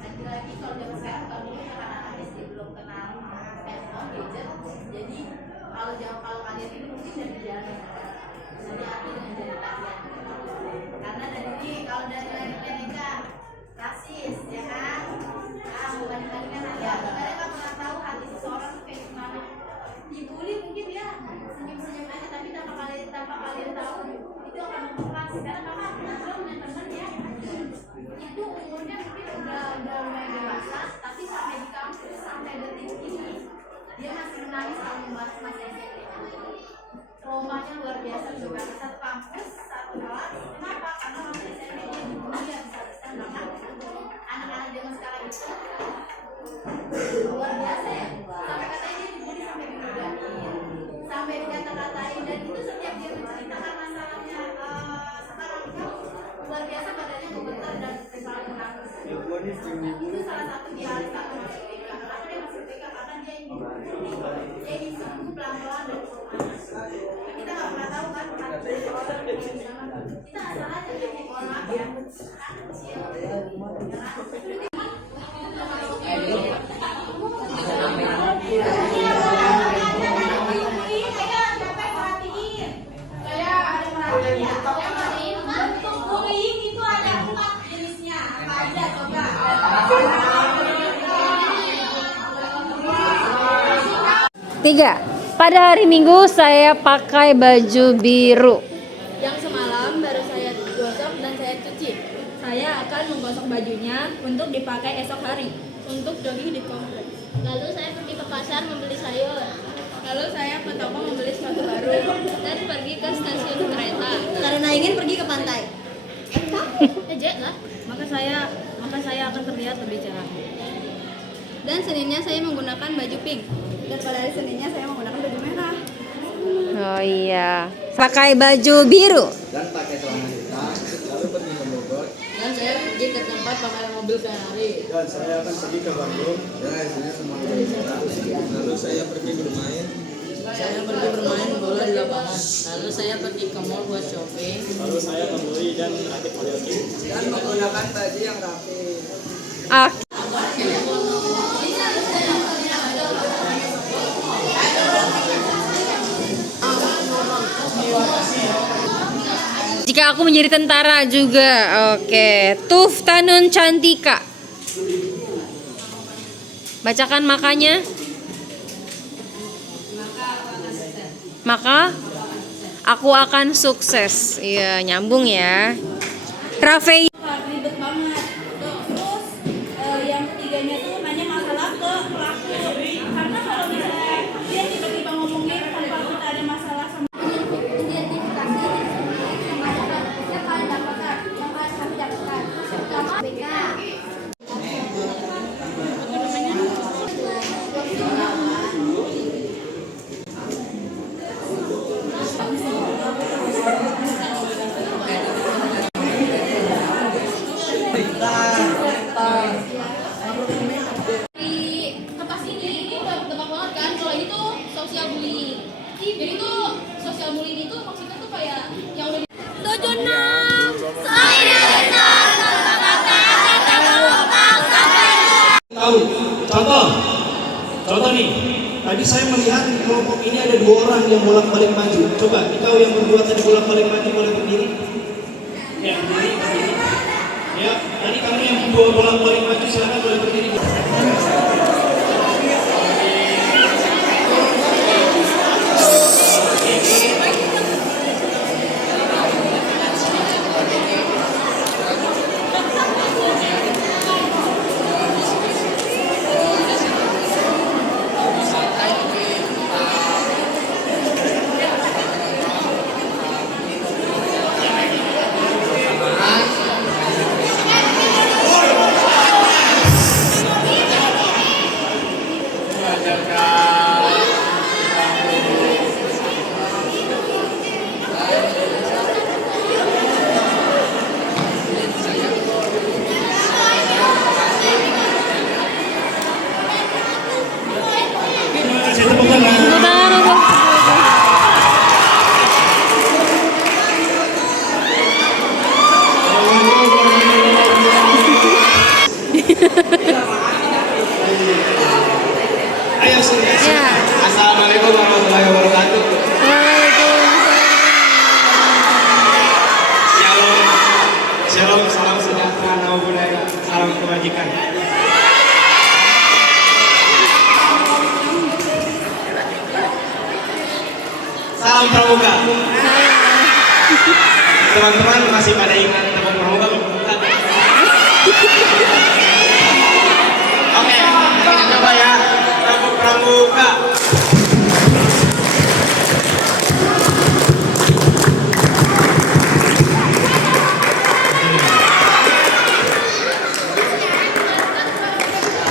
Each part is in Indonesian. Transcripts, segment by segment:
Lagi-lagi kalau zaman sekarang kalau dulu anak-anak SD belum kenal handphone, gadget, jadi kalau kalian ini mungkin dari jalan, jadi hati dengan jari kalian. Karena dari ini kalau dari mereka rasis, ya kan? Banding-bandingkan aja. Karena kamu nggak tahu hati seseorang kayak gimana. Dibully mungkin dia senyum-senyum aja, tapi tanpa kalian tahu itu akan membekas. Karena kakak pernah punya teman ya, itu umurnya mungkin udah lumayan dewasa, tapi sampai di kampus sampai detik ini dia masih menangis kalau membahas masa SMP. Traumanya luar biasa juga. Satu kampus, satu kelas. Kenapa? Karena masa SMP dia dibully ya bisa-bisa banget. Anak-anak zaman sekarang itu luar biasa ya. Sampai katanya dia dibully sampai diludahin, sampai dikata-katain, dan itu setiap dia menceritakan masalahnya sekarang itu luar biasa badannya gemetar dan selalu menangis. Itu salah satu dia harus tak masuk PK. Kenapa dia masuk PK? Karena dia ingin dibully, dia ingin sembuh pelan-pelan dari traumanya. Kita nggak pernah tahu kan hati orang kita asal aja kayak orang ya kecil. Tiga. Pada hari Minggu saya pakai baju biru. Yang semalam baru saya gosok dan saya cuci. Saya akan menggosok bajunya untuk dipakai esok hari untuk jogging di kompleks. Lalu saya pergi ke pasar membeli sayur. Lalu saya ke toko membeli sepatu baru Dan pergi ke stasiun kereta. Karena ingin pergi ke pantai. Ejek lah. maka saya akan terlihat lebih cerah. Dan Seninnya saya menggunakan baju pink. Dan pada hari Seninnya saya menggunakan baju merah. Oh iya. Pakai baju biru. Dan pakai celana hitam, lalu pergi ke Bogor. Dan saya pergi ke tempat pameran mobil sehari. Dan saya akan pergi ke Bandung. Dan hasilnya semuanya bergerak. Lalu saya pergi bermain. Saya pergi bermain bola di lapangan. Lalu saya pergi ke mall buat shopping. Lalu saya membeli dan merakit modeling. Dan menggunakan baju yang rapi. Jika aku menjadi tentara juga. Oke. Tuftanun Cantika. Bacakan makanya. Maka aku akan sukses. Iya, nyambung ya. Raffi. Ribet banget. Terus yang ketiganya tuh nanya masalah ke pelaku. Karena kalau misalnya dia tiba-tiba ngomongin tanpa kita ada masalah sama Identifikasi yang kalian dapatkan, yang kami dapatkan. Pertama BK. Di kertas ini udah tebak banget kan kalau ini tuh social bullying. Jadi tuh social bullying itu maksudnya tuh kayak yang udah 76. Tahu, contoh nih. Tadi saya melihat di kelompok ini ada 2 orang yang bolak-balik maju. Coba, kau yang berdua tadi bolak-balik maju boleh berdiri. Ya, berdiri. Ya, tadi kamu yang berdua bolak-balik maju silakan boleh berdiri. majikan. Salam pramuka. Teman-teman masih pada ingat tepung pramuka belum? Oke, kita coba ya. Tepung pramuka.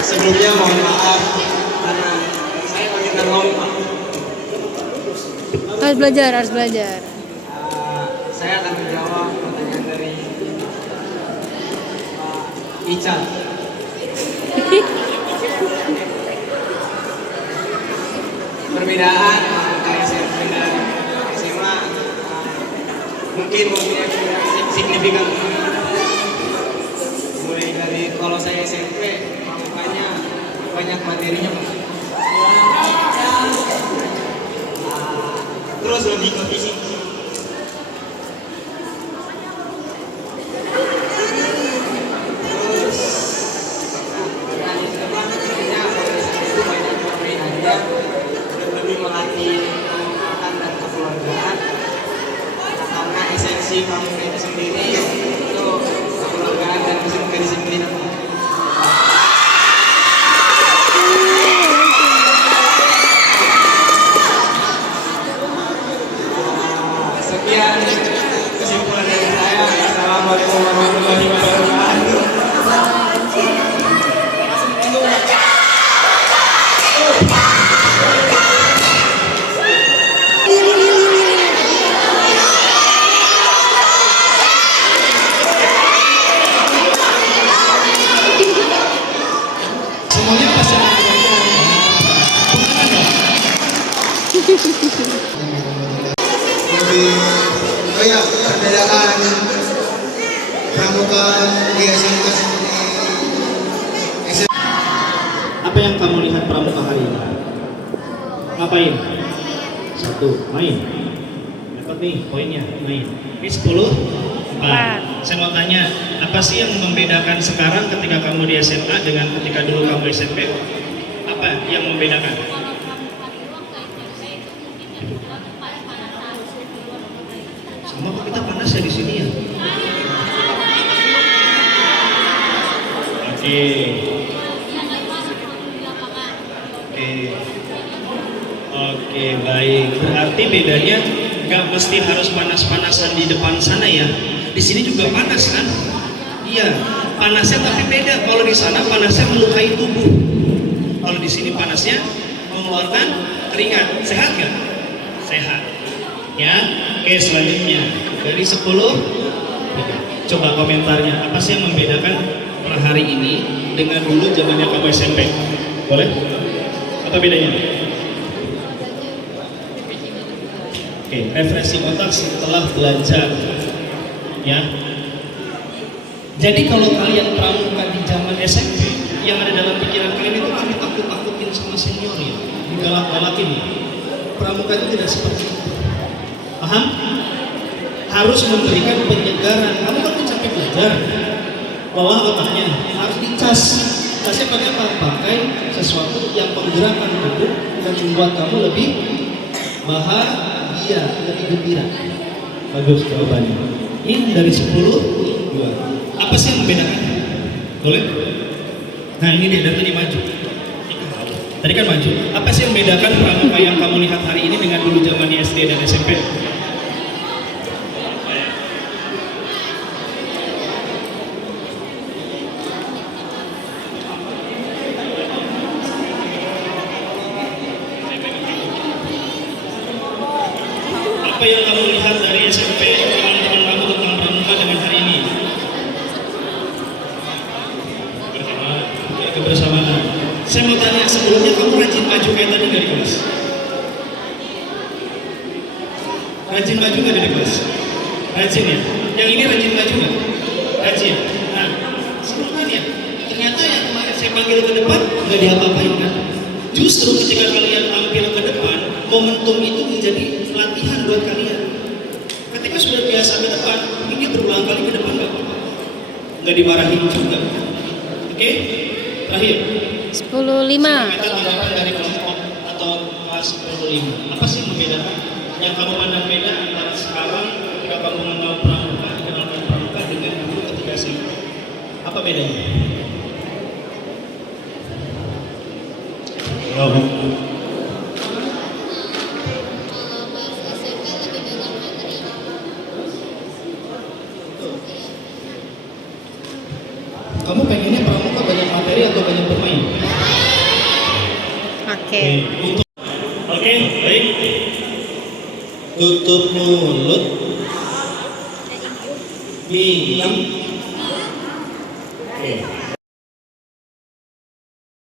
Sebelumnya mohon maaf karena saya lagi terlompat. Harus belajar, harus belajar. Saya akan menjawab pertanyaan dari Ical. Perbedaan antara SMP dan SMA mungkin signifikan. Mulai dari kalau saya SMP makanya banyak materinya, terus lebih ke fisik. Lebih melatih penguatan dan kekeluargaan karena esensi pramuka itu sendiri itu kekeluargaan dan kedisiplinan. Sekian kesimpulan dari saya. Assalamualaikum warahmatullahi wabarakatuh. Semuanya pasti Oh ya, perbedaan pramuka di SMK Apa yang kamu lihat pramuka hari ini? Ngapain? 1, main. Dapat nih poinnya, main. Ini 10, 4. Saya mau tanya, apa sih yang membedakan sekarang ketika kamu di SMA dengan ketika dulu kamu SMP? Apa yang membedakan? Sama kok kita panas ya di sini ya? Oke. Oke, baik. Berarti bedanya nggak mesti harus panas-panasan di depan sana ya. Di sini juga panas kan? Iya, panasnya tapi beda. Kalau di sana panasnya melukai tubuh. Kalau di sini panasnya mengeluarkan keringat. Sehat nggak? Sehat. Ya. Oke, selanjutnya dari 10. Coba komentarnya. Apa sih yang membedakan per hari ini dengan dulu zamannya kamu SMP? Boleh? Apa bedanya? Oke, refreshing otak setelah belajar, ya. Jadi kalau kalian pramuka di zaman SMP, yang ada dalam pikiran kalian itu kan ditakut-takutin sama senior ya, digalak-galakin. Pramuka itu tidak seperti itu. Paham? Harus memberikan penyegaran. Kamu kan capek belajar, olah otaknya harus dicas. Casnya pakai apa? Pakai sesuatu yang menggerakkan tubuh dan membuat kamu lebih bahagia, lebih gembira. Bagus jawabannya. Ini dari 10, 2. Apa sih yang membedakan? Boleh? Nah ini dia, dari tadi maju. Tadi kan maju. Apa sih yang membedakan pramuka yang kamu lihat hari ini dengan dulu zaman di SD dan SMP? Apa yang kamu lihat dari SMP teman-teman kamu tentang pramuka dengan hari ini? Kebersamaan. Saya mau tanya, sebelumnya kamu rajin maju kayak tadi dari kelas? Rajin maju nggak dari kelas? Rajin ya? Yang ini rajin maju nggak? Rajin. Nah, sebenarnya ternyata yang kemarin saya panggil ke depan nggak diapa-apain kan? Justru ketika kalian tampil ke depan, momentum itu menjadi latihan buat kalian. Ketika sudah biasa ke depan, ini berulang kali ke depan nggak apa-apa, nggak dimarahin juga. Oke? Terakhir. 10.5. Kita tanggapan dari kelompok atau kelas 10.5. Apa sih membedakan? Yang kamu pandang beda antara sekarang ketika kamu mengenal pramuka, dikenalkan pramuka dengan dulu ketika SMP. Apa bedanya? Oh. Kamu pengennya pramuka banyak materi atau banyak bermain? Oke. Oke, baik. Tutup mulut. Minum.